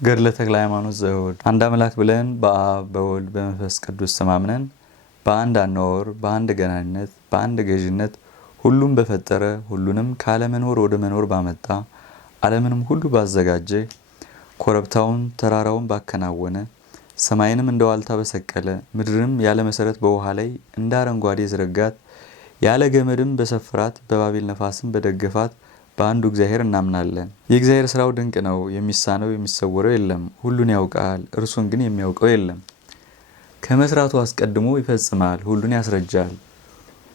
ገድለ ተክለ ሃይማኖት ዘእሁድ። አንድ አምላክ ብለን በአብ በወልድ በመንፈስ ቅዱስ ተማምነን በአንድ አነዋወር በአንድ ገናኝነት በአንድ ገዥነት ሁሉም በፈጠረ ሁሉንም ካለመኖር ወደ መኖር ባመጣ ዓለምንም ሁሉ ባዘጋጀ ኮረብታውን ተራራውን ባከናወነ ሰማይንም እንደ ዋልታ በሰቀለ ምድርንም ያለ መሰረት በውሃ ላይ እንደ አረንጓዴ ዝርጋት ያለ ገመድም በሰፍራት በባቢል ነፋስም በደገፋት በአንዱ እግዚአብሔር እናምናለን። የእግዚአብሔር ስራው ድንቅ ነው። የሚሳነው የሚሰወረው የለም። ሁሉን ያውቃል፣ እርሱን ግን የሚያውቀው የለም። ከመስራቱ አስቀድሞ ይፈጽማል፣ ሁሉን ያስረጃል።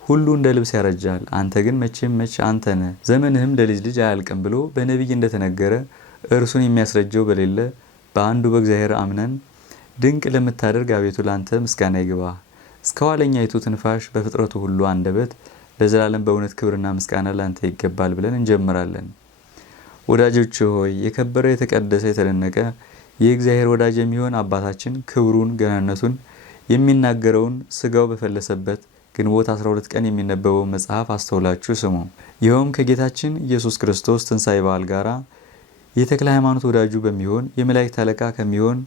ሁሉ እንደ ልብስ ያረጃል፣ አንተ ግን መቼም መች አንተ ነህ፣ ዘመንህም ለልጅ ልጅ አያልቅም ብሎ በነቢይ እንደተነገረ እርሱን የሚያስረጀው በሌለ በአንዱ በእግዚአብሔር አምነን ድንቅ ለምታደርግ አቤቱ ላንተ ምስጋና ይግባ። እስከ ኋለኛይቱ ትንፋሽ በፍጥረቱ ሁሉ አንደበት ለዘላለም በእውነት ክብርና ምስጋና ላንተ ይገባል ብለን እንጀምራለን። ወዳጆች ሆይ የከበረ የተቀደሰ የተደነቀ የእግዚአብሔር ወዳጅ የሚሆን አባታችን ክብሩን ገናነቱን የሚናገረውን ስጋው በፈለሰበት ግንቦት 12 ቀን የሚነበበው መጽሐፍ አስተውላችሁ ስሙ። ይኸውም ከጌታችን ኢየሱስ ክርስቶስ ትንሣኤ በዓል ጋራ የተክለ ሃይማኖት ወዳጁ በሚሆን የመላእክት አለቃ ከሚሆን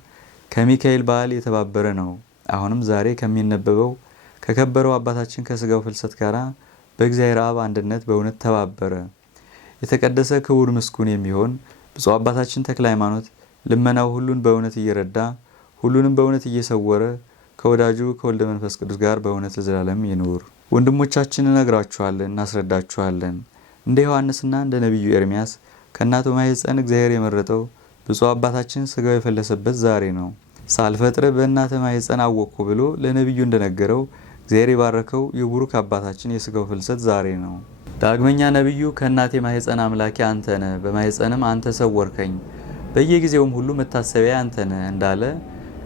ከሚካኤል በዓል የተባበረ ነው። አሁንም ዛሬ ከሚነበበው ከከበረው አባታችን ከስጋው ፍልሰት ጋራ በእግዚአብሔር አብ አንድነት በእውነት ተባበረ። የተቀደሰ ክቡር ምስጉን የሚሆን ብፁዕ አባታችን ተክለ ሃይማኖት ልመናው ሁሉን በእውነት እየረዳ ሁሉንም በእውነት እየሰወረ ከወዳጁ ከወልደ መንፈስ ቅዱስ ጋር በእውነት ለዘላለም ይኑር። ወንድሞቻችን እነግራችኋለን፣ እናስረዳችኋለን። እንደ ዮሐንስና እንደ ነቢዩ ኤርሚያስ ከእናቱ ማኅፀን እግዚአብሔር የመረጠው ብፁዕ አባታችን ስጋው የፈለሰበት ዛሬ ነው። ሳልፈጥር በእናተ ማኅፀን አወቅኩ ብሎ ለነቢዩ እንደነገረው እግዚአብሔር የባረከው የቡሩክ አባታችን የስጋው ፍልሰት ዛሬ ነው። ዳግመኛ ነቢዩ ከእናቴ ማኅፀን አምላኬ አንተ ነህ፣ በማኅፀንም አንተ ሰወርከኝ፣ በየጊዜውም ሁሉ መታሰቢያ አንተ ነህ እንዳለ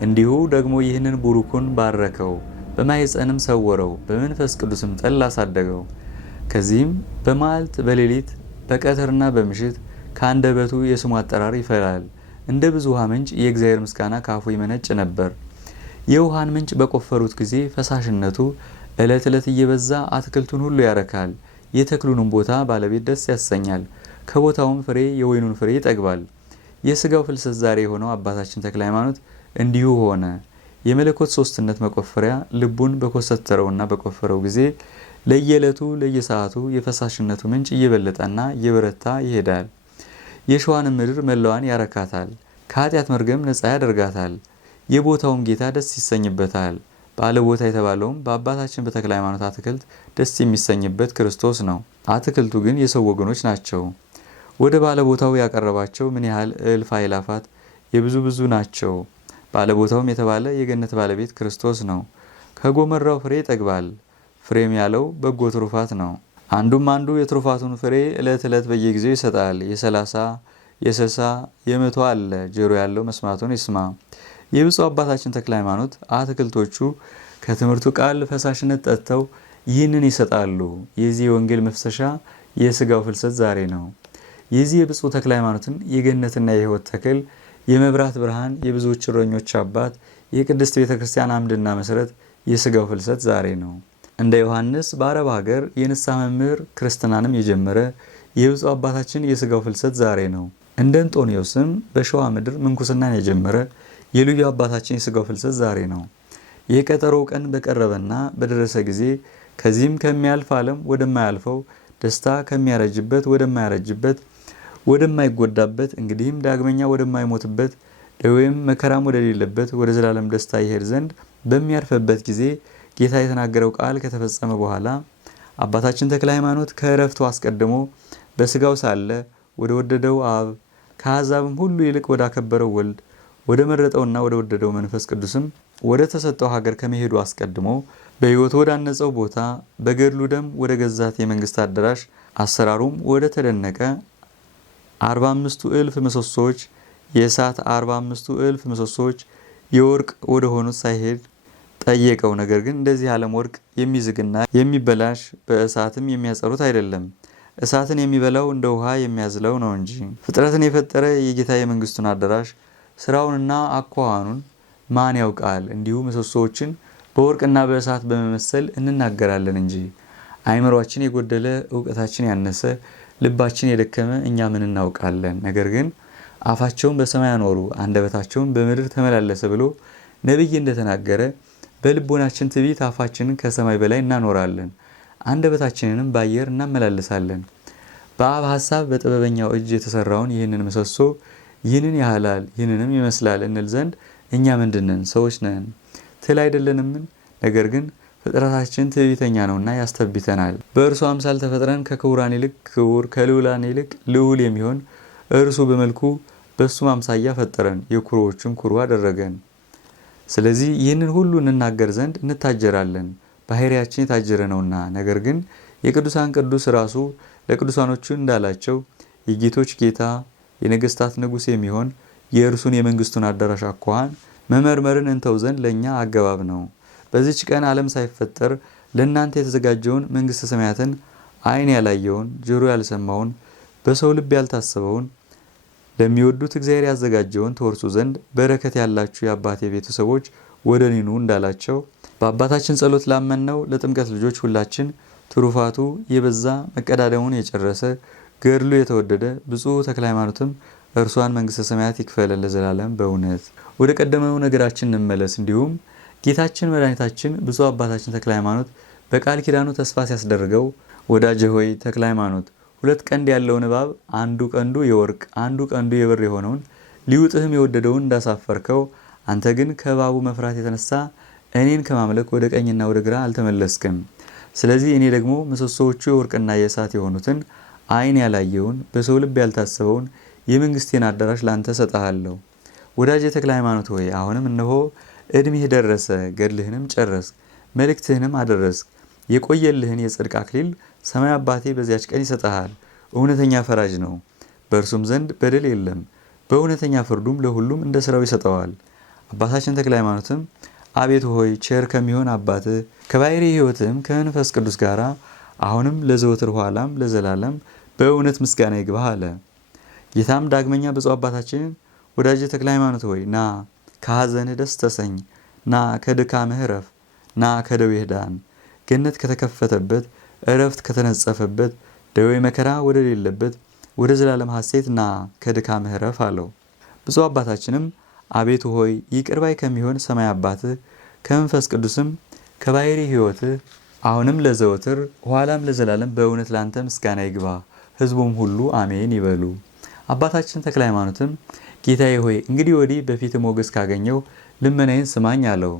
እንዲሁ ደግሞ ይህንን ቡሩኩን ባረከው፣ በማኅፀንም ሰወረው፣ በመንፈስ ቅዱስም ጠል አሳደገው። ከዚህም በመዓልት በሌሊት በቀትርና በምሽት ከአንደበቱ የስሙ አጠራር ይፈላል። እንደ ብዙ ውሃ ምንጭ የእግዚአብሔር ምስጋና ካፉ ይመነጭ ነበር። የውሃን ምንጭ በቆፈሩት ጊዜ ፈሳሽነቱ ዕለት ዕለት እየበዛ አትክልቱን ሁሉ ያረካል። የተክሉንም ቦታ ባለቤት ደስ ያሰኛል። ከቦታውም ፍሬ የወይኑን ፍሬ ይጠግባል። የስጋው ፍልሰት ዛሬ የሆነው አባታችን ተክለ ሃይማኖት እንዲሁ ሆነ። የመለኮት ሶስትነት መቆፈሪያ ልቡን በኮሰተረውና በቆፈረው ጊዜ ለየዕለቱ ለየሰዓቱ የፈሳሽነቱ ምንጭ እየበለጠና እየበረታ ይሄዳል። የሸዋንም ምድር መላዋን ያረካታል። ከኃጢአት መርገም ነፃ ያደርጋታል። የቦታውም ጌታ ደስ ይሰኝበታል። ባለ ቦታ የተባለውም በአባታችን በተክለ ሃይማኖት አትክልት ደስ የሚሰኝበት ክርስቶስ ነው። አትክልቱ ግን የሰው ወገኖች ናቸው። ወደ ባለ ቦታው ያቀረባቸው ምን ያህል እልፍ አእላፋት የብዙ ብዙ ናቸው። ባለ ቦታውም የተባለ የገነት ባለቤት ክርስቶስ ነው። ከጎመራው ፍሬ ይጠግባል። ፍሬም ያለው በጎ ትሩፋት ነው። አንዱም አንዱ የትሩፋቱን ፍሬ ዕለት ዕለት በየጊዜው ይሰጣል። የ30 የ60 የ100 አለ። ጆሮ ያለው መስማቱን ይስማ። የብፁዕ አባታችን ተክለ ሃይማኖት አትክልቶቹ ከትምህርቱ ቃል ፈሳሽነት ጠጥተው ይህንን ይሰጣሉ። የዚህ የወንጌል መፍሰሻ የስጋው ፍልሰት ዛሬ ነው። የዚህ የብፁዕ ተክለ ሃይማኖትን የገነትና የሕይወት ተክል የመብራት ብርሃን የብዙዎች እረኞች አባት የቅድስት ቤተ ክርስቲያን አምድና መሰረት የስጋው ፍልሰት ዛሬ ነው። እንደ ዮሐንስ በአረብ ሀገር የንስሐ መምህር ክርስትናንም የጀመረ የብፁዕ አባታችን የስጋው ፍልሰት ዛሬ ነው። እንደ እንጦንዮስም በሸዋ ምድር ምንኩስናን የጀመረ የልዩ አባታችን የስጋው ፍልሰት ዛሬ ነው። የቀጠሮው ቀን በቀረበና በደረሰ ጊዜ ከዚህም ከሚያልፍ ዓለም ወደማያልፈው ደስታ ከሚያረጅበት ወደማያረጅበት ወደማይጎዳበት እንግዲህም ዳግመኛ ወደማይሞትበት ደዌም መከራም ወደሌለበት ወደ ዘላለም ደስታ ይሄድ ዘንድ በሚያርፍበት ጊዜ ጌታ የተናገረው ቃል ከተፈጸመ በኋላ አባታችን ተክለ ሃይማኖት ከእረፍቱ አስቀድሞ በስጋው ሳለ ወደ ወደደው አብ ከአሕዛብም ሁሉ ይልቅ ወዳከበረው ወልድ ወደ መረጠውና ወደ ወደደው መንፈስ ቅዱስም ወደ ተሰጠው ሀገር ከመሄዱ አስቀድሞ በሕይወቱ ወደ አነጸው ቦታ በገድሉ ደም ወደ ገዛት የመንግስት አዳራሽ አሰራሩም ወደ ተደነቀ 45,000 ምሰሶዎች የእሳት 45,000 ምሰሶዎች የወርቅ ወደ ሆኑት ሳይሄድ ጠየቀው። ነገር ግን እንደዚህ ዓለም ወርቅ የሚዝግና የሚበላሽ በእሳትም የሚያጸሩት አይደለም፣ እሳትን የሚበላው እንደ ውሃ የሚያዝለው ነው እንጂ። ፍጥረትን የፈጠረ የጌታ የመንግስቱን አዳራሽ ስራውንና አኳኋኑን ማን ያውቃል? እንዲሁ ምሰሶዎችን በወርቅና በእሳት በመመሰል እንናገራለን እንጂ። አእምሯችን የጎደለ እውቀታችን ያነሰ ልባችን የደከመ እኛ ምን እናውቃለን? ነገር ግን አፋቸውን በሰማይ አኖሩ፣ አንደበታቸውን በምድር ተመላለሰ ብሎ ነቢይ እንደተናገረ በልቦናችን ትዕቢት አፋችንን ከሰማይ በላይ እናኖራለን፣ አንደበታችንንም በአየር እናመላልሳለን። በአብ ሐሳብ በጥበበኛው እጅ የተሰራውን ይህንን ምሰሶ ይህንን ያህላል ይህንንም ይመስላል እንል ዘንድ እኛ ምንድነን? ሰዎች ነን፣ ትል አይደለንምን? ነገር ግን ፍጥረታችን ትዕቢተኛ ነውና ያስተብተናል። በእርሱ አምሳል ተፈጥረን ከክቡራን ይልቅ ክቡር ከልዑላን ይልቅ ልዑል የሚሆን እርሱ በመልኩ በሱ አምሳያ ፈጠረን፣ የኩሮዎችም ኩሩ አደረገን። ስለዚህ ይህንን ሁሉ እንናገር ዘንድ እንታጀራለን፣ ባህሪያችን የታጀረ ነውና። ነገር ግን የቅዱሳን ቅዱስ ራሱ ለቅዱሳኖቹ እንዳላቸው የጌቶች ጌታ የነገስታት ንጉሥ የሚሆን የእርሱን የመንግስቱን አዳራሽ አኳኋን መመርመርን እንተው ዘንድ ለእኛ አገባብ ነው። በዚች ቀን ዓለም ሳይፈጠር ለእናንተ የተዘጋጀውን መንግሥተ ሰማያትን ዓይን ያላየውን ጆሮ ያልሰማውን በሰው ልብ ያልታሰበውን ለሚወዱት እግዚአብሔር ያዘጋጀውን ተወርሱ ዘንድ በረከት ያላችሁ የአባቴ ቤተሰቦች ወደ እኔ ኑ እንዳላቸው በአባታችን ጸሎት ላመንነው ለጥምቀት ልጆች ሁላችን ትሩፋቱ የበዛ መቀዳደሙን የጨረሰ ገድሉ የተወደደ ብፁዕ ተክለ ሃይማኖትም እርሷን መንግሥተ ሰማያት ይክፈለን ለዘላለም በእውነት። ወደ ቀደመው ነገራችን እንመለስ። እንዲሁም ጌታችን መድኃኒታችን ብፁዕ አባታችን ተክለ ሃይማኖት በቃል ኪዳኑ ተስፋ ሲያስደርገው ወዳጄ ሆይ ተክለ ሃይማኖት 2 ቀንድ ያለውን እባብ አንዱ ቀንዱ የወርቅ አንዱ ቀንዱ የብር የሆነውን ሊውጥህም የወደደውን እንዳሳፈርከው አንተ ግን ከእባቡ መፍራት የተነሳ እኔን ከማምለክ ወደ ቀኝና ወደ ግራ አልተመለስክም። ስለዚህ እኔ ደግሞ ምሰሶዎቹ የወርቅና የእሳት የሆኑትን ዓይን ያላየውን በሰው ልብ ያልታሰበውን የመንግስቴን አዳራሽ ላንተ ሰጥሃለሁ። ወዳጄ ተክለ ሃይማኖት ሆይ አሁንም እነሆ እድሜህ ደረሰ፣ ገድልህንም ጨረስክ፣ መልእክትህንም አደረስክ። የቆየልህን የጽድቅ አክሊል ሰማይ አባቴ በዚያች ቀን ይሰጥሃል። እውነተኛ ፈራጅ ነው፣ በእርሱም ዘንድ በደል የለም። በእውነተኛ ፍርዱም ለሁሉም እንደ ስራው ይሰጠዋል። አባታችን ተክለ ሃይማኖትም አቤቱ ሆይ ቸር ከሚሆን አባትህ ከባሕርይ ሕይወትም ከመንፈስ ቅዱስ ጋር አሁንም ለዘወትር ኋላም ለዘላለም በእውነት ምስጋና ይግባህ አለ። ጌታም ዳግመኛ ብፁዕ አባታችንን ወዳጄ ተክለ ሃይማኖት ሆይ ና ከሐዘንህ ደስ ተሰኝ፣ ና ከድካምህ እረፍ፣ ና ከደዌህ ዳን፣ ገነት ከተከፈተበት እረፍት ከተነጸፈበት ደዌ መከራ ወደ ሌለበት ወደ ዘላለም ሐሴት ና ከድካምህ እረፍ አለው። ብፁዕ አባታችንም አቤቱ ሆይ ይቅር ባይ ከሚሆን ሰማይ አባትህ ከመንፈስ ቅዱስም ከባሕርይ ሕይወትህ አሁንም ለዘወትር ኋላም ለዘላለም በእውነት ላንተ ምስጋና ይግባ። ሕዝቡም ሁሉ አሜን ይበሉ። አባታችን ተክለ ሃይማኖትም ጌታዬ ሆይ እንግዲህ ወዲህ በፊት ሞገስ ካገኘው ልመናዬን ስማኝ አለው።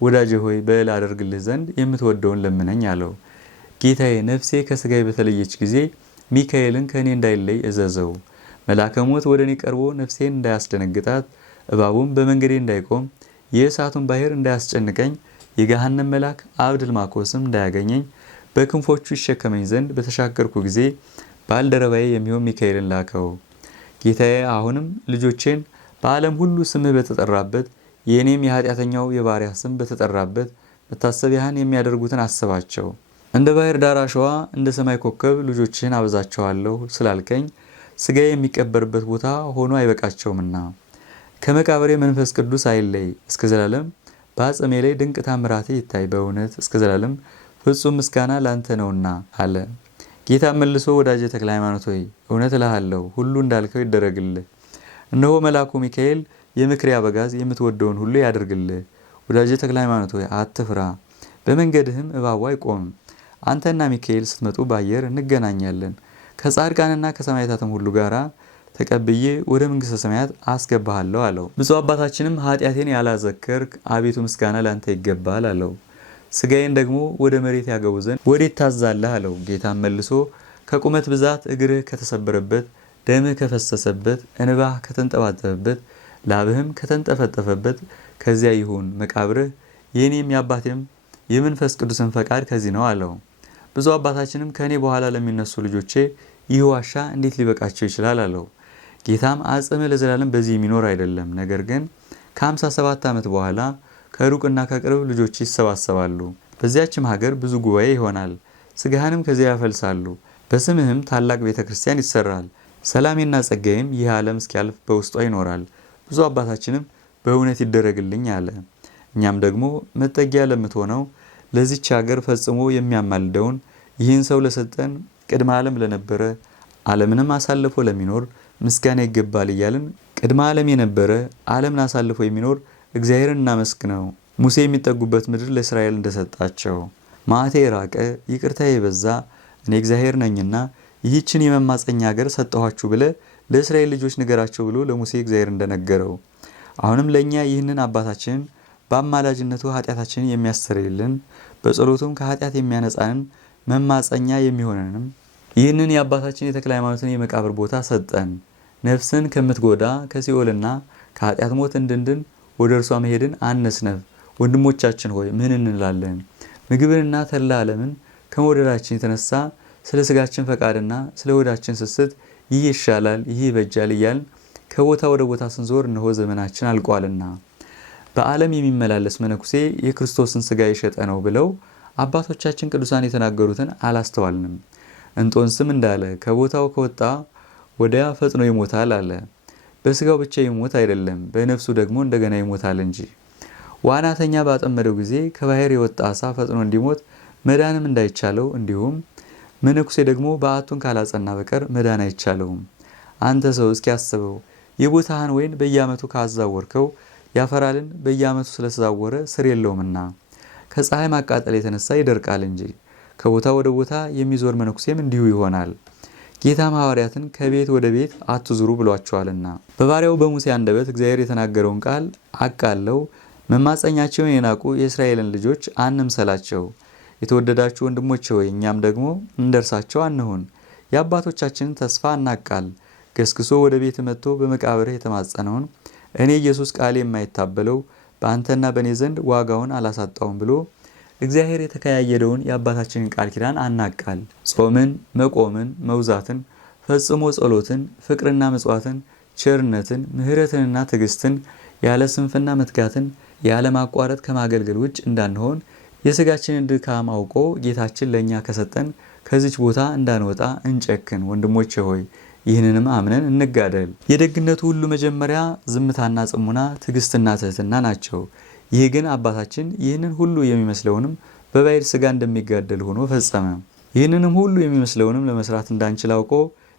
ወዳጄ ሆይ በል አደርግልህ ዘንድ የምትወደውን ለምነኝ አለው። ጌታዬ ነፍሴ ከስጋዬ በተለየች ጊዜ ሚካኤልን ከእኔ እንዳይለይ እዘዘው። መልአከ ሞት ወደ እኔ ቀርቦ ነፍሴን እንዳያስደነግጣት፣ እባቡም በመንገዴ እንዳይቆም፣ የእሳቱን ባሕር እንዳያስጨንቀኝ፣ የገሃነም መልአክ አብድልማኮስም እንዳያገኘኝ በክንፎቹ ይሸከመኝ ዘንድ በተሻገርኩ ጊዜ ባልደረባዬ የሚሆን ሚካኤልን ላከው። ጌታዬ አሁንም ልጆቼን በዓለም ሁሉ ስምህ በተጠራበት የእኔም የኃጢአተኛው የባሪያህ ስም በተጠራበት መታሰቢያህን የሚያደርጉትን አስባቸው። እንደ ባሕር ዳር አሸዋ እንደ ሰማይ ኮከብ ልጆችህን አበዛቸዋለሁ ስላልከኝ ሥጋዬ የሚቀበርበት ቦታ ሆኖ አይበቃቸውምና ከመቃብሬ መንፈስ ቅዱስ አይለይ፣ እስከ ዘላለም በአጽሜ ላይ ድንቅ ታምራቴ ይታይ፣ በእውነት እስከ ዘላለም ፍጹም ምስጋና ላንተ ነውና አለ። ጌታ መልሶ ወዳጄ ተክለ ሃይማኖት ሆይ እውነት እልሃለሁ ሁሉ እንዳልከው ይደረግልህ። እነሆ መልአኩ ሚካኤል የምክሬ አበጋዝ የምትወደውን ሁሉ ያደርግልህ። ወዳጄ ተክለ ሃይማኖት ሆይ አትፍራ፣ በመንገድህም እባቡ አይቆምም። አንተና ሚካኤል ስትመጡ በአየር እንገናኛለን። ከጻድቃንና ከሰማዕታትም ሁሉ ጋር ተቀብዬ ወደ መንግሥተ ሰማያት አስገባሃለሁ አለው። ብፁዕ አባታችንም ኃጢአቴን ያላዘከርክ አቤቱ ምስጋና ላንተ ይገባል አለው። ሥጋዬን ደግሞ ወደ መሬት ያገቡ ዘንድ ወዴት ታዛለህ አለው። ጌታም መልሶ ከቁመት ብዛት እግርህ ከተሰበረበት፣ ደምህ ከፈሰሰበት፣ እንባህ ከተንጠባጠበበት፣ ላብህም ከተንጠፈጠፈበት ከዚያ ይሁን መቃብርህ። የእኔም የአባቴም የመንፈስ ቅዱስን ፈቃድ ከዚህ ነው አለው። ብፁዕ አባታችንም ከእኔ በኋላ ለሚነሱ ልጆቼ ይህ ዋሻ እንዴት ሊበቃቸው ይችላል አለው። ጌታም አጽምህ ለዘላለም በዚህ የሚኖር አይደለም፣ ነገር ግን ከ57 ዓመት በኋላ ከሩቅና ከቅርብ ልጆች ይሰባሰባሉ። በዚያችም ሀገር ብዙ ጉባኤ ይሆናል። ሥጋህንም ከዚያ ያፈልሳሉ። በስምህም ታላቅ ቤተ ክርስቲያን ይሰራል። ሰላሜና ጸጋዬም ይህ ዓለም እስኪያልፍ በውስጧ ይኖራል። ብፁዕ አባታችንም በእውነት ይደረግልኝ አለ። እኛም ደግሞ መጠጊያ ለምትሆነው ለዚች ሀገር ፈጽሞ የሚያማልደውን ይህን ሰው ለሰጠን ቅድመ ዓለም ለነበረ ዓለምንም አሳልፎ ለሚኖር ምስጋና ይገባል እያልን ቅድመ ዓለም የነበረ ዓለምን አሳልፎ የሚኖር እግዚአብሔርን እናመስግነው። ሙሴ የሚጠጉበት ምድር ለእስራኤል እንደሰጣቸው መዓቴ የራቀ ይቅርታ የበዛ እኔ እግዚአብሔር ነኝና ይህችን የመማፀኛ ሀገር ሰጠኋችሁ ብለ ለእስራኤል ልጆች ንገራቸው ብሎ ለሙሴ እግዚአብሔር እንደነገረው አሁንም ለኛ ይህንን አባታችንን በአማላጅነቱ ኃጢአታችንን የሚያስተሰርይልን በጸሎቱም ከኃጢአት የሚያነጻንን መማፀኛ የሚሆነንም ይህንን የአባታችን የተክለ ሃይማኖትን የመቃብር ቦታ ሰጠን። ነፍስን ከምትጎዳ ከሲኦልና ከኃጢአት ሞት እንድንድን ወደ እርሷ መሄድን አነስነፍ። ወንድሞቻችን ሆይ ምን እንላለን? ምግብንና ተድላ ዓለምን ከመውደዳችን የተነሳ ስለ ስጋችን ፈቃድና ስለ ሆዳችን ስስት ይህ ይሻላል ይህ ይበጃል እያልን ከቦታ ወደ ቦታ ስንዞር እነሆ ዘመናችን አልቋልና በዓለም የሚመላለስ መነኩሴ የክርስቶስን ስጋ የሸጠ ነው ብለው አባቶቻችን ቅዱሳን የተናገሩትን አላስተዋልንም። እንጦንስም እንዳለ ከቦታው ከወጣ ወዲያ ፈጥኖ ይሞታል አለ። በስጋው ብቻ ይሞት አይደለም በነፍሱ ደግሞ እንደገና ይሞታል እንጂ። ዋናተኛ ባጠመደው ጊዜ ከባህር የወጣ አሳ ፈጥኖ እንዲሞት መዳንም እንዳይቻለው እንዲሁም መነኩሴ ደግሞ በዓቱን ካላጸና በቀር መዳን አይቻለውም። አንተ ሰው እስኪ አስበው፣ የቦታህን ወይን በየዓመቱ ካዛወርከው ያፈራልን በየዓመቱ ስለተዛወረ ስር የለውምና ከፀሐይ ማቃጠል የተነሳ ይደርቃል እንጂ። ከቦታ ወደ ቦታ የሚዞር መነኩሴም እንዲሁ ይሆናል። ጌታም ሐዋርያትን ከቤት ወደ ቤት አትዙሩ ብሏቸዋልና በባሪያው በሙሴ አንደበት እግዚአብሔር የተናገረውን ቃል አቃለው መማፀኛቸውን የናቁ የእስራኤልን ልጆች አንምሰላቸው። የተወደዳችሁ ወንድሞቼ ሆይ እኛም ደግሞ እንደርሳቸው አንሁን። የአባቶቻችንን ተስፋ አናቃል። ገስግሶ ወደ ቤት መጥቶ በመቃብርህ የተማጸነውን እኔ ኢየሱስ ቃል የማይታበለው በአንተና በእኔ ዘንድ ዋጋውን አላሳጣውም ብሎ እግዚአብሔር የተከያየደውን የአባታችንን ቃል ኪዳን አናቃል። ጾምን፣ መቆምን፣ መውዛትን፣ ፈጽሞ ጸሎትን፣ ፍቅርና ምጽዋትን፣ ቸርነትን፣ ምሕረትንና ትዕግስትን፣ ያለ ስንፍና መትጋትን ያለ ማቋረጥ ከማገልገል ውጭ እንዳንሆን የስጋችንን ድካም አውቆ ጌታችን ለኛ ከሰጠን ከዚች ቦታ እንዳንወጣ እንጨክን። ወንድሞቼ ሆይ ይህንንም አምነን እንጋደል። የደግነቱ ሁሉ መጀመሪያ ዝምታና ጽሙና፣ ትዕግስትና ትህትና ናቸው። ይህ ግን አባታችን ይህንን ሁሉ የሚመስለውንም በባዕድ ስጋ እንደሚጋደል ሆኖ ፈጸመ። ይህንንም ሁሉ የሚመስለውንም ለመስራት እንዳንችል አውቆ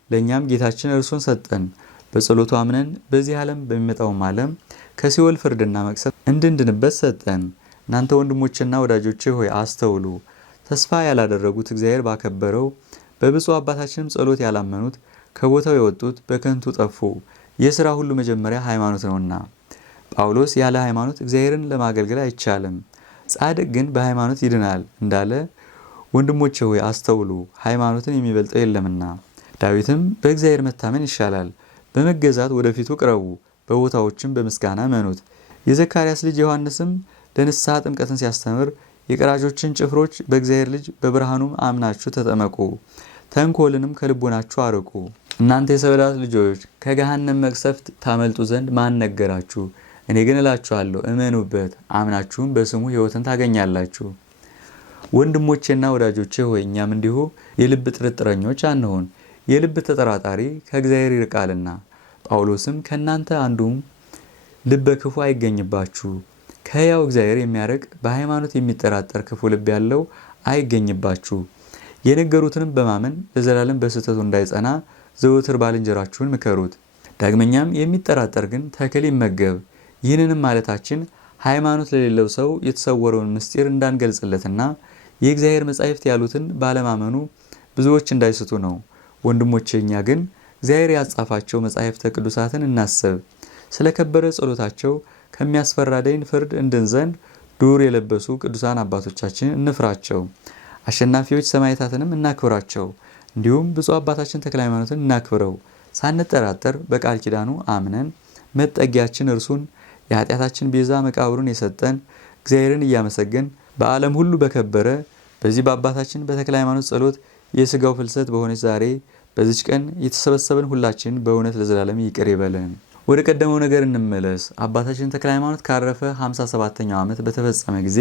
ለኛም ጌታችን እርሱን ሰጠን። በጸሎቱ አምነን በዚህ ዓለም በሚመጣውም ዓለም ከሲኦል ፍርድና መቅሰፍት እንድንድንበት ሰጠን። እናንተ ወንድሞችና ወዳጆቼ ሆይ አስተውሉ። ተስፋ ያላደረጉት እግዚአብሔር ባከበረው በብፁዕ አባታችንም ጸሎት ያላመኑት ከቦታው የወጡት በከንቱ ጠፉ። የሥራ ሁሉ መጀመሪያ ሃይማኖት ነውና ጳውሎስ ያለ ሃይማኖት እግዚአብሔርን ለማገልገል አይቻልም፣ ጻድቅ ግን በሃይማኖት ይድናል እንዳለ ወንድሞቼ ሆይ አስተውሉ። ሃይማኖትን የሚበልጠው የለምና። ዳዊትም በእግዚአብሔር መታመን ይሻላል፣ በመገዛት ወደፊቱ ቅረቡ፣ በቦታዎችም በምስጋና መኑት። የዘካርያስ ልጅ ዮሐንስም ለንስሐ ጥምቀትን ሲያስተምር የቀራጮችን ጭፍሮች በእግዚአብሔር ልጅ በብርሃኑም አምናችሁ ተጠመቁ፣ ተንኮልንም ከልቦናችሁ አርቁ። እናንተ የሰበዳት ልጆች ከገሃነም መቅሰፍት ታመልጡ ዘንድ ማን ነገራችሁ? እኔ ግን እላችኋለሁ እመኑበት፣ አምናችሁም በስሙ ሕይወትን ታገኛላችሁ። ወንድሞቼና ወዳጆቼ ሆይ እኛም እንዲሁ የልብ ጥርጥረኞች አንሆን። የልብ ተጠራጣሪ ከእግዚአብሔር ይርቃልና። ጳውሎስም ከእናንተ አንዱም ልበ ክፉ አይገኝባችሁ፣ ከሕያው እግዚአብሔር የሚያርቅ በሃይማኖት የሚጠራጠር ክፉ ልብ ያለው አይገኝባችሁ። የነገሩትንም በማመን ለዘላለም በስህተቱ እንዳይጸና ዘወትር ባልንጀራችሁን ምከሩት። ዳግመኛም የሚጠራጠር ግን ተክል ይመገብ። ይህንንም ማለታችን ሃይማኖት ለሌለው ሰው የተሰወረውን ምስጢር እንዳንገልጽለትና የእግዚአብሔር መጻሕፍት ያሉትን ባለማመኑ ብዙዎች እንዳይስቱ ነው። ወንድሞቼ እኛ ግን እግዚአብሔር ያጻፋቸው መጻሕፍተ ቅዱሳትን እናስብ። ስለ ከበረ ጸሎታቸው ከሚያስፈራ ደይን ፍርድ እንድን ዘንድ ዱር የለበሱ ቅዱሳን አባቶቻችንን እንፍራቸው። አሸናፊዎች ሰማዕታትንም እናክብራቸው። እንዲሁም ብፁዕ አባታችን ተክለ ሃይማኖትን እናክብረው። ሳንጠራጠር በቃል ኪዳኑ አምነን መጠጊያችን እርሱን የኃጢአታችን ቤዛ መቃብሩን የሰጠን እግዚአብሔርን እያመሰገን በዓለም ሁሉ በከበረ በዚህ በአባታችን በተክለ ሃይማኖት ጸሎት የሥጋው ፍልሰት በሆነች ዛሬ በዚች ቀን የተሰበሰበን ሁላችን በእውነት ለዘላለም ይቅር ይበለን። ወደ ቀደመው ነገር እንመለስ። አባታችን ተክለ ሃይማኖት ካረፈ 57ኛው ዓመት በተፈጸመ ጊዜ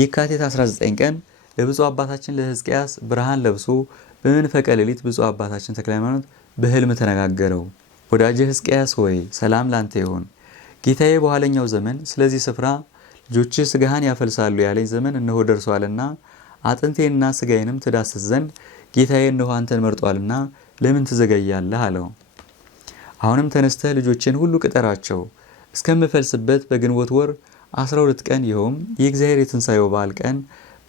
የካቲት 19 ቀን ለብፁዕ አባታችን ለሕዝቅያስ ብርሃን ለብሶ በመንፈቀ ሌሊት ብፁዕ አባታችን ተክለ ሃይማኖት በሕልም ተነጋገረው። ወዳጄ ሕዝቅያስ ሆይ ሰላም ላንተ ይሁን። ጌታዬ በኋለኛው ዘመን ስለዚህ ስፍራ ልጆችህ ሥጋህን ያፈልሳሉ ያለኝ ዘመን እነሆ ደርሷልና አጥንቴንና ሥጋዬንም ትዳስስ ዘንድ ጌታዬ እነሆ አንተን መርጧልና ለምን ትዘገያለህ አለው። አሁንም ተነስተህ ልጆቼን ሁሉ ቅጠራቸው እስከምፈልስበት በግንቦት ወር 12 ቀን ይኸውም የእግዚአብሔር የትንሣኤው በዓል ቀን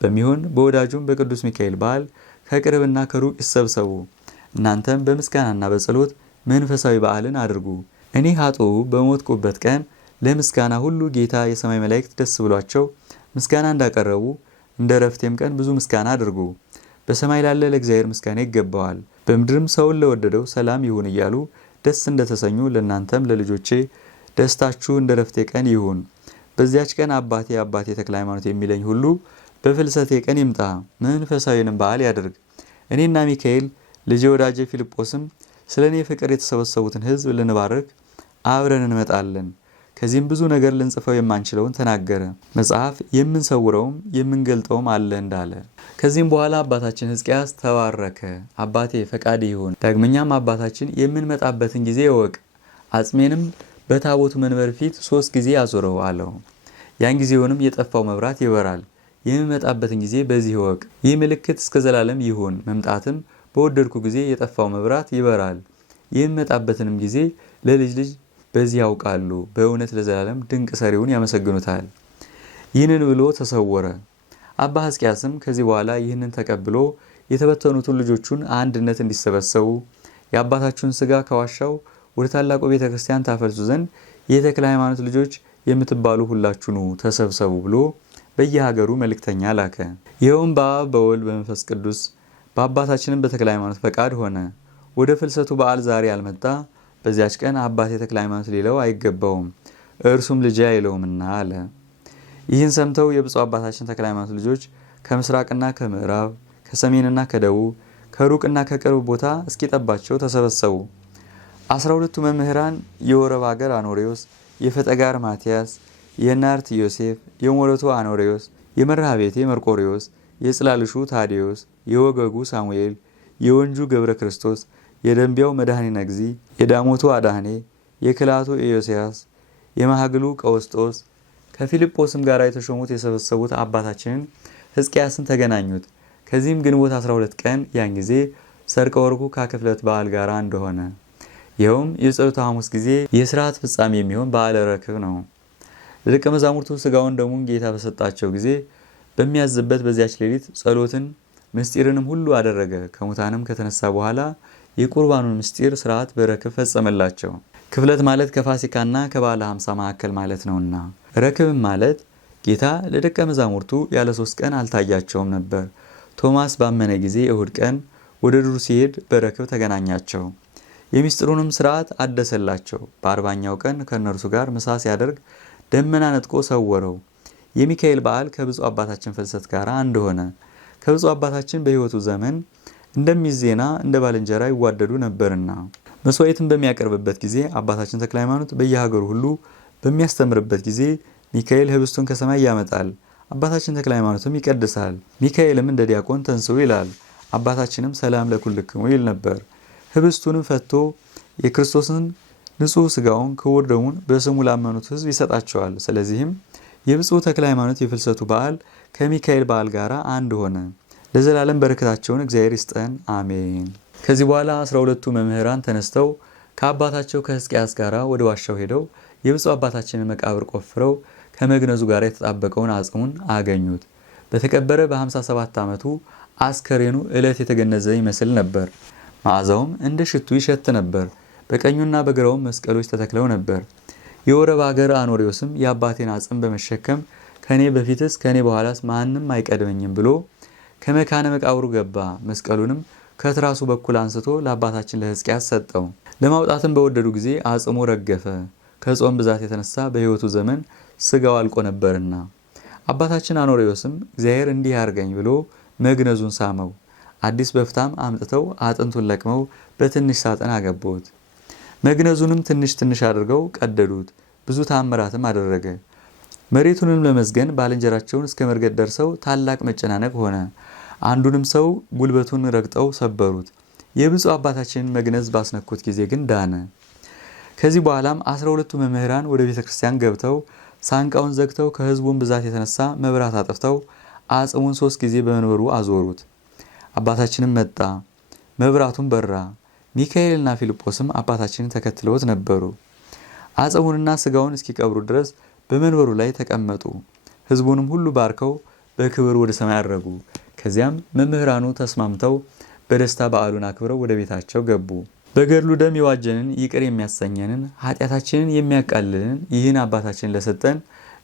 በሚሆን በወዳጁም በቅዱስ ሚካኤል በዓል ከቅርብና ከሩቅ ይሰብሰቡ። እናንተም በምስጋናና በጸሎት መንፈሳዊ በዓልን አድርጉ። እኔ ኃጥኡ በሞትኩበት ቀን ለምስጋና ሁሉ ጌታ የሰማይ መላእክት ደስ ብሏቸው ምስጋና እንዳቀረቡ እንደ ረፍቴም ቀን ብዙ ምስጋና አድርጉ። በሰማይ ላለ ለእግዚአብሔር ምስጋና ይገባዋል፣ በምድርም ሰውን ለወደደው ሰላም ይሁን እያሉ ደስ እንደተሰኙ ለእናንተም ለልጆቼ ደስታችሁ እንደ ረፍቴ ቀን ይሁን። በዚያች ቀን አባቴ አባቴ ተክለ ሃይማኖት የሚለኝ ሁሉ በፍልሰቴ ቀን ይምጣ፣ መንፈሳዊንም በዓል ያድርግ። እኔና ሚካኤል ልጄ ወዳጄ ፊልጶስም ስለ እኔ ፍቅር የተሰበሰቡትን ሕዝብ ልንባርክ አብረን እንመጣለን። ከዚህም ብዙ ነገር ልንጽፈው የማንችለውን ተናገረ። መጽሐፍ የምንሰውረውም የምንገልጠውም አለ እንዳለ። ከዚህም በኋላ አባታችን ሕዝቅያስ ተባረከ። አባቴ ፈቃድ ይሁን። ዳግመኛም አባታችን የምንመጣበትን ጊዜ እወቅ፣ አጽሜንም በታቦቱ መንበር ፊት 3 ጊዜ አዞረው አለው። ያን ጊዜውንም የጠፋው መብራት ይበራል። የምመጣበትን ጊዜ በዚህ እወቅ። ይህ ምልክት እስከ ዘላለም ይሁን። መምጣትም በወደድኩ ጊዜ የጠፋው መብራት ይበራል። የምመጣበትንም ጊዜ ለልጅ ልጅ በዚህ ያውቃሉ። በእውነት ለዘላለም ድንቅ ሰሪውን ያመሰግኑታል። ይህንን ብሎ ተሰወረ። አባ ሕዝቅያስም ከዚህ በኋላ ይህንን ተቀብሎ የተበተኑትን ልጆቹን አንድነት እንዲሰበሰቡ የአባታችሁን ሥጋ ከዋሻው ወደ ታላቁ ቤተ ክርስቲያን ታፈልሱ ዘንድ የተክለ ሃይማኖት ልጆች የምትባሉ ሁላችሁ ኑ ተሰብሰቡ ብሎ በየሀገሩ መልእክተኛ ላከ። ይኸውም በአብ በወልድ በመንፈስ ቅዱስ በአባታችንም በተክለ ሃይማኖት ፈቃድ ሆነ። ወደ ፍልሰቱ በዓል ዛሬ ያልመጣ በዚያች ቀን አባቴ ተክለ ሃይማኖት ሊለው አይገባውም፣ እርሱም ልጄ አይለውምና አለ። ይህን ሰምተው የብፁዕ አባታችን ተክለ ሃይማኖት ልጆች ከምስራቅና ከምዕራብ ከሰሜንና ከደቡብ ከሩቅና ከቅርብ ቦታ እስኪጠባቸው ተሰበሰቡ። 12ቱ መምህራን የወረብ አገር አኖሬዎስ፣ የፈጠጋር ማቲያስ፣ የናርት ዮሴፍ፣ የሞለቱ አኖሬዎስ፣ የመርሃ ቤቴ መርቆሪዎስ፣ የጽላልሹ ታዲዮስ፣ የወገጉ ሳሙኤል፣ የወንጁ ገብረ ክርስቶስ፣ የደንቢያው መድኃኒነ እግዚ፣ የዳሞቱ አዳህኔ፣ የክላቱ ኢዮስያስ፣ የማህግሉ ቀውስጦስ ከፊልጶስም ጋር የተሾሙት የሰበሰቡት አባታችንን ሕዝቅያስን ተገናኙት። ከዚህም ግንቦት 12 ቀን ያን ጊዜ ሰርቀ ወርቁ ከክፍለት በዓል ጋር እንደሆነ ይኸውም የጸሎተ ሐሙስ ጊዜ የሥርዓት ፍጻሜ የሚሆን በዓለ ረክብ ነው። ለደቀ መዛሙርቱ ሥጋውን ደሙን ጌታ በሰጣቸው ጊዜ በሚያዝበት በዚያች ሌሊት ጸሎትን ምስጢርንም ሁሉ አደረገ። ከሙታንም ከተነሳ በኋላ የቁርባኑን ምስጢር ሥርዓት በረክብ ፈጸመላቸው። ክፍለት ማለት ከፋሲካና ከበዓለ ሃምሳ መካከል ማለት ነውና፣ ረክብም ማለት ጌታ ለደቀ መዛሙርቱ ያለ 3 ቀን አልታያቸውም ነበር። ቶማስ ባመነ ጊዜ እሁድ ቀን ወደ ዱር ሲሄድ በረክብ ተገናኛቸው። የሚስጥሩንም ሥርዓት አደሰላቸው። በ40ኛው ቀን ከእነርሱ ጋር ምሳ ሲያደርግ ደመና ነጥቆ ሰወረው። የሚካኤል በዓል ከብፁዕ አባታችን ፍልሰት ጋር አንድ ሆነ። ከብፁዕ አባታችን በሕይወቱ ዘመን እንደሚዜና እንደ ባልንጀራ ይዋደዱ ነበርና መስዋዕትን በሚያቀርብበት ጊዜ አባታችን ተክለ ሃይማኖት በየሀገሩ ሁሉ በሚያስተምርበት ጊዜ ሚካኤል ህብስቱን ከሰማይ ያመጣል፣ አባታችን ተክለ ሃይማኖትም ይቀድሳል። ሚካኤልም እንደ ዲያቆን ተንሥኡ ይላል፣ አባታችንም ሰላም ለኩልክሙ ይል ነበር። ህብስቱንም ፈቶ የክርስቶስን ንጹሕ ሥጋውን ክቡር ደሙን በስሙ ላመኑት ሕዝብ ይሰጣቸዋል። ስለዚህም የብፁዕ ተክለ ሃይማኖት የፍልሰቱ በዓል ከሚካኤል በዓል ጋር አንድ ሆነ። ለዘላለም በረከታቸውን እግዚአብሔር ይስጠን፣ አሜን። ከዚህ በኋላ 12ቱ መምህራን ተነስተው ከአባታቸው ከሕዝቅያስ ጋር ወደ ዋሻው ሄደው የብፁዕ አባታችንን መቃብር ቆፍረው ከመግነዙ ጋር የተጣበቀውን አጽሙን አገኙት። በተቀበረ በ57 ዓመቱ አስከሬኑ ዕለት የተገነዘ ይመስል ነበር። መዓዛውም እንደ ሽቱ ይሸት ነበር። በቀኙና በግራውም መስቀሎች ተተክለው ነበር። የወረብ አገር አኖሬዎስም የአባቴን አጽም በመሸከም ከኔ በፊትስ ከኔ በኋላስ ማንም አይቀድመኝም ብሎ ከመካነ መቃብሩ ገባ። መስቀሉንም ከትራሱ በኩል አንስቶ ለአባታችን ለሕዝቅያስ ሰጠው። ለማውጣትም በወደዱ ጊዜ አጽሙ ረገፈ። ከጾም ብዛት የተነሳ በሕይወቱ ዘመን ሥጋው አልቆ ነበርና። አባታችን አኖሬዎስም እግዚአብሔር እንዲህ ያርገኝ ብሎ መግነዙን ሳመው። አዲስ በፍታም አምጥተው አጥንቱን ለቅመው በትንሽ ሳጥን አገቡት። መግነዙንም ትንሽ ትንሽ አድርገው ቀደዱት። ብዙ ታምራትም አደረገ። መሬቱንም ለመዝገን ባልንጀራቸውን እስከ መርገጥ ደርሰው ታላቅ መጨናነቅ ሆነ። አንዱንም ሰው ጉልበቱን ረግጠው ሰበሩት። የብፁዕ አባታችንን መግነዝ ባስነኩት ጊዜ ግን ዳነ። ከዚህ በኋላም 12ቱ መምህራን ወደ ቤተ ክርስቲያን ገብተው ሳንቃውን ዘግተው ከሕዝቡን ብዛት የተነሳ መብራት አጥፍተው አጽሙን 3 ጊዜ በመንበሩ አዞሩት። አባታችንም መጣ፣ መብራቱን በራ። ሚካኤልና ፊልጶስም አባታችንን ተከትለውት ነበሩ። አጽሙንና ስጋውን እስኪቀብሩ ድረስ በመንበሩ ላይ ተቀመጡ። ሕዝቡንም ሁሉ ባርከው በክብር ወደ ሰማይ አረጉ። ከዚያም መምህራኑ ተስማምተው በደስታ በዓሉን አክብረው ወደ ቤታቸው ገቡ። በገድሉ ደም የዋጀንን ይቅር የሚያሰኘንን ኃጢአታችንን የሚያቃልልን ይህን አባታችን ለሰጠን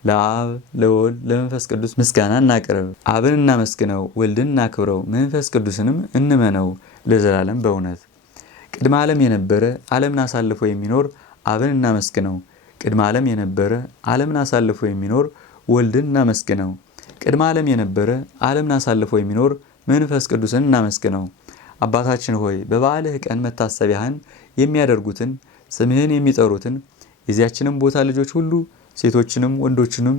ለአብ ለወልድ ለመንፈስ ቅዱስ ምስጋና እናቅርብ። አብን እናመስግነው፣ ወልድን እናክብረው፣ መንፈስ ቅዱስንም እንመነው ለዘላለም በእውነት። ቅድመ ዓለም የነበረ ዓለምን አሳልፎ የሚኖር አብን እናመስግነው። ቅድመ ዓለም የነበረ ዓለምን አሳልፎ የሚኖር ወልድን እናመስግነው። ቅድመ ዓለም የነበረ ዓለምን አሳልፎ የሚኖር መንፈስ ቅዱስን እናመስግነው። አባታችን ሆይ በበዓልህ ቀን መታሰቢያህን የሚያደርጉትን ስምህን የሚጠሩትን የዚያችንም ቦታ ልጆች ሁሉ ሴቶችንም ወንዶችንም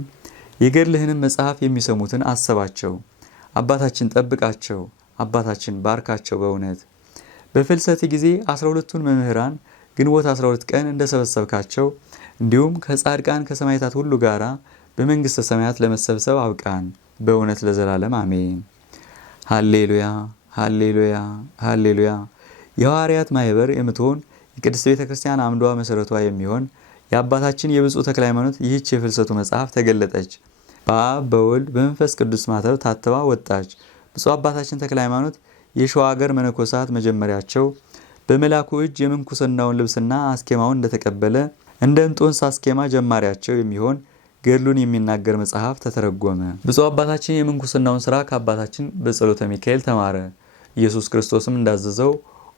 የገድልህንም መጽሐፍ የሚሰሙትን አሰባቸው። አባታችን ጠብቃቸው፣ አባታችን ባርካቸው በእውነት። በፍልሰት ጊዜ 12ቱን መምህራን ግንቦት 12 ቀን እንደሰበሰብካቸው እንዲሁም ከጻድቃን ከሰማዕታት ሁሉ ጋራ በመንግሥተ ሰማያት ለመሰብሰብ አብቃን በእውነት ለዘላለም አሜን። ሃሌሉያ ሃሌሉያ ሃሌሉያ። የሐዋርያት ማህበር የምትሆን የቅድስት ቤተ ክርስቲያን አምዷ መሰረቷ የሚሆን የአባታችን የብፁዕ ተክለ ሃይማኖት ይህች የፍልሰቱ መጽሐፍ ተገለጠች። በአብ በወልድ በመንፈስ ቅዱስ ማተብ ታትባ ወጣች። ብፁዕ አባታችን ተክለ ሃይማኖት የሸዋ ሀገር መነኮሳት መጀመሪያቸው በመላኩ እጅ የምንኩስናውን ልብስና አስኬማውን እንደተቀበለ እንደ እንጦንስ አስኬማ ጀማሪያቸው የሚሆን ገድሉን የሚናገር መጽሐፍ ተተረጎመ። ብፁዕ አባታችን የምንኩስናውን ስራ ከአባታችን በጸሎተ ሚካኤል ተማረ። ኢየሱስ ክርስቶስም እንዳዘዘው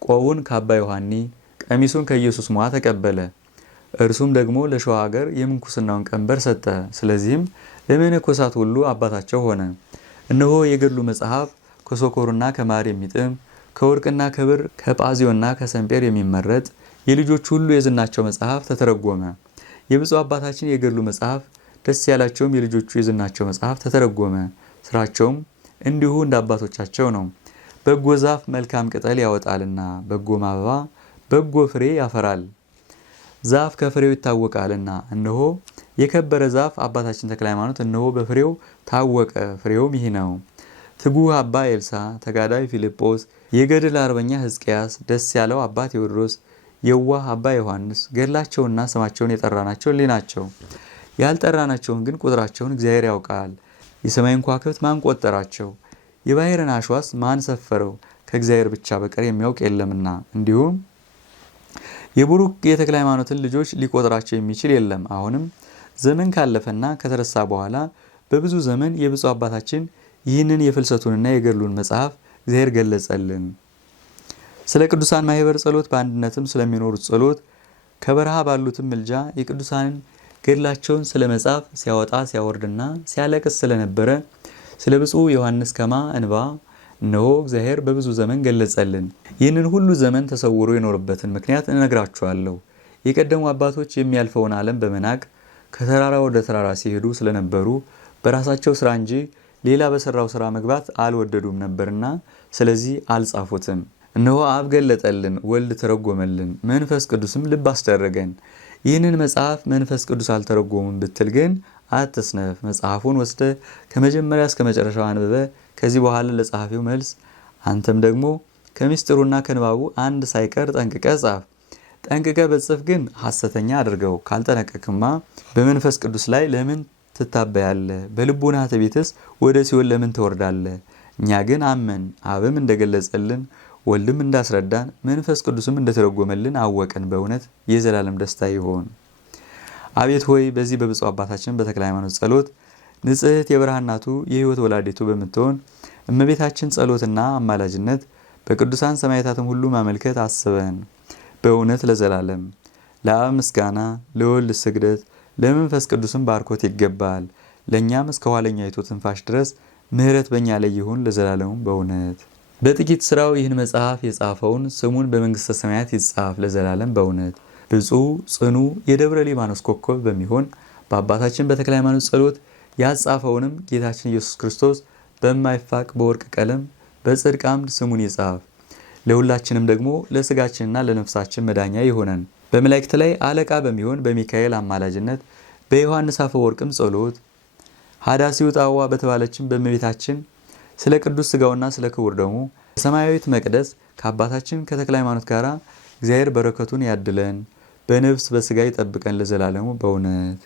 ቆቡን ከአባ ዮሐኒ ቀሚሱን ከኢየሱስ ሞዐ ተቀበለ። እርሱም ደግሞ ለሸዋ ሀገር የምንኩስናውን ቀንበር ሰጠ። ስለዚህም ለመነኮሳት ሁሉ አባታቸው ሆነ። እነሆ የገድሉ መጽሐፍ ከሶኮሩና ከማር የሚጥም ከወርቅና ከብር ከጳዚዮና ከሰምጴር የሚመረጥ የልጆች ሁሉ የዝናቸው መጽሐፍ ተተረጎመ። የብፁዕ አባታችን የገድሉ መጽሐፍ ደስ ያላቸውም የልጆቹ የዝናቸው መጽሐፍ ተተረጎመ። ስራቸውም እንዲሁ እንደ አባቶቻቸው ነው። በጎ ዛፍ መልካም ቅጠል ያወጣልና በጎም አበባ በጎ ፍሬ ያፈራል። ዛፍ ከፍሬው ይታወቃልና እነሆ የከበረ ዛፍ አባታችን ተክለ ሃይማኖት እነሆ በፍሬው ታወቀ። ፍሬውም ይህ ነው። ትጉህ አባ ኤልሳ፣ ተጋዳይ ፊልጶስ፣ የገድል አርበኛ ሕዝቅያስ፣ ደስ ያለው አባ ቴዎድሮስ፣ የዋህ አባ ዮሐንስ ገድላቸውና ስማቸውን የጠራናቸው እሊህ ናቸው። ያልጠራናቸውን ግን ቁጥራቸውን እግዚአብሔር ያውቃል። የሰማይን ከዋክብት ማን ቆጠራቸው? የባሕርን አሸዋስ ማን ሰፈረው? ከእግዚአብሔር ብቻ በቀር የሚያውቅ የለምና። እንዲሁም የቡሩክ የተክለ ሃይማኖትን ልጆች ሊቆጥራቸው የሚችል የለም። አሁንም ዘመን ካለፈና ከተረሳ በኋላ በብዙ ዘመን የብፁዕ አባታችን ይህንን የፍልሰቱንና የገድሉን መጽሐፍ እግዚአብሔር ገለጸልን። ስለ ቅዱሳን ማህበር ጸሎት፣ በአንድነትም ስለሚኖሩት ጸሎት፣ ከበረሃ ባሉትም ምልጃ የቅዱሳንን ገድላቸውን ስለ መጻፍ ሲያወጣ ሲያወርድና ሲያለቅስ ስለነበረ ስለ ብፁዕ ዮሐንስ ከማ እንባ እነሆ እግዚአብሔር በብዙ ዘመን ገለጸልን። ይህንን ሁሉ ዘመን ተሰውሮ የኖርበትን ምክንያት እነግራችኋለሁ። የቀደሙ አባቶች የሚያልፈውን ዓለም በመናቅ ከተራራ ወደ ተራራ ሲሄዱ ስለነበሩ በራሳቸው ስራ እንጂ ሌላ በሰራው ስራ መግባት አልወደዱም ነበርና ስለዚህ አልጻፉትም። እነሆ አብ ገለጠልን፣ ወልድ ተረጎመልን፣ መንፈስ ቅዱስም ልብ አስደረገን። ይህንን መጽሐፍ መንፈስ ቅዱስ አልተረጎሙም ብትል ግን አትስነፍ። መጽሐፉን ወስደ ከመጀመሪያ እስከ መጨረሻው አንብበ ከዚህ በኋላ ለጸሐፊው መልስ አንተም ደግሞ ከምስጢሩና ከንባቡ አንድ ሳይቀር ጠንቅቀ ጻፍ። ጠንቅቀ በጽፍ ግን ሐሰተኛ አድርገው። ካልጠነቀቅማ በመንፈስ ቅዱስ ላይ ለምን ትታበያለህ? በልቡና ትዕቢትስ ወደ ሲኦል ለምን ትወርዳለህ? እኛ ግን አመን፣ አብም እንደገለጸልን፣ ወልድም እንዳስረዳን፣ መንፈስ ቅዱስም እንደተረጎመልን አወቅን። በእውነት የዘላለም ደስታ ይሆን። አቤት ሆይ በዚህ በብፁዕ አባታችን በተክለ ሃይማኖት ጸሎት ንጽሕት የብርሃን እናቱ የሕይወት ወላዲቱ በምትሆን እመቤታችን ጸሎትና አማላጅነት በቅዱሳን ሰማዕታትም ሁሉ ማመልከት አስበን በእውነት ለዘላለም። ለአብ ምስጋና፣ ለወልድ ስግደት፣ ለመንፈስ ቅዱስም ባርኮት ይገባል። ለእኛም እስከ ኋለኛይቱ ትንፋሽ ድረስ ምሕረት በእኛ ላይ ይሁን ለዘላለሙ በእውነት። በጥቂት ስራው ይህን መጽሐፍ የጻፈውን ስሙን በመንግሥተ ሰማያት ይጻፍ ለዘላለም በእውነት። ብፁዕ ጽኑ የደብረ ሊባኖስ ኮከብ በሚሆን በአባታችን በተክለ ሃይማኖት ጸሎት ያጻፈውንም ጌታችን ኢየሱስ ክርስቶስ በማይፋቅ በወርቅ ቀለም በጽድቅ አምድ ስሙን ይጻፍ። ለሁላችንም ደግሞ ለስጋችንና ለነፍሳችን መዳኛ ይሆነን። በመላእክት ላይ አለቃ በሚሆን በሚካኤል አማላጅነት በዮሐንስ አፈወርቅም ጸሎት ሀዳሲው ጣዋ በተባለችን በእመቤታችን ስለ ቅዱስ ስጋውና ስለ ክቡር ደሙ በሰማያዊት መቅደስ ከአባታችን ከተክለ ሃይማኖት ጋራ እግዚአብሔር በረከቱን ያድለን፣ በነፍስ በስጋ ይጠብቀን ለዘላለሙ በእውነት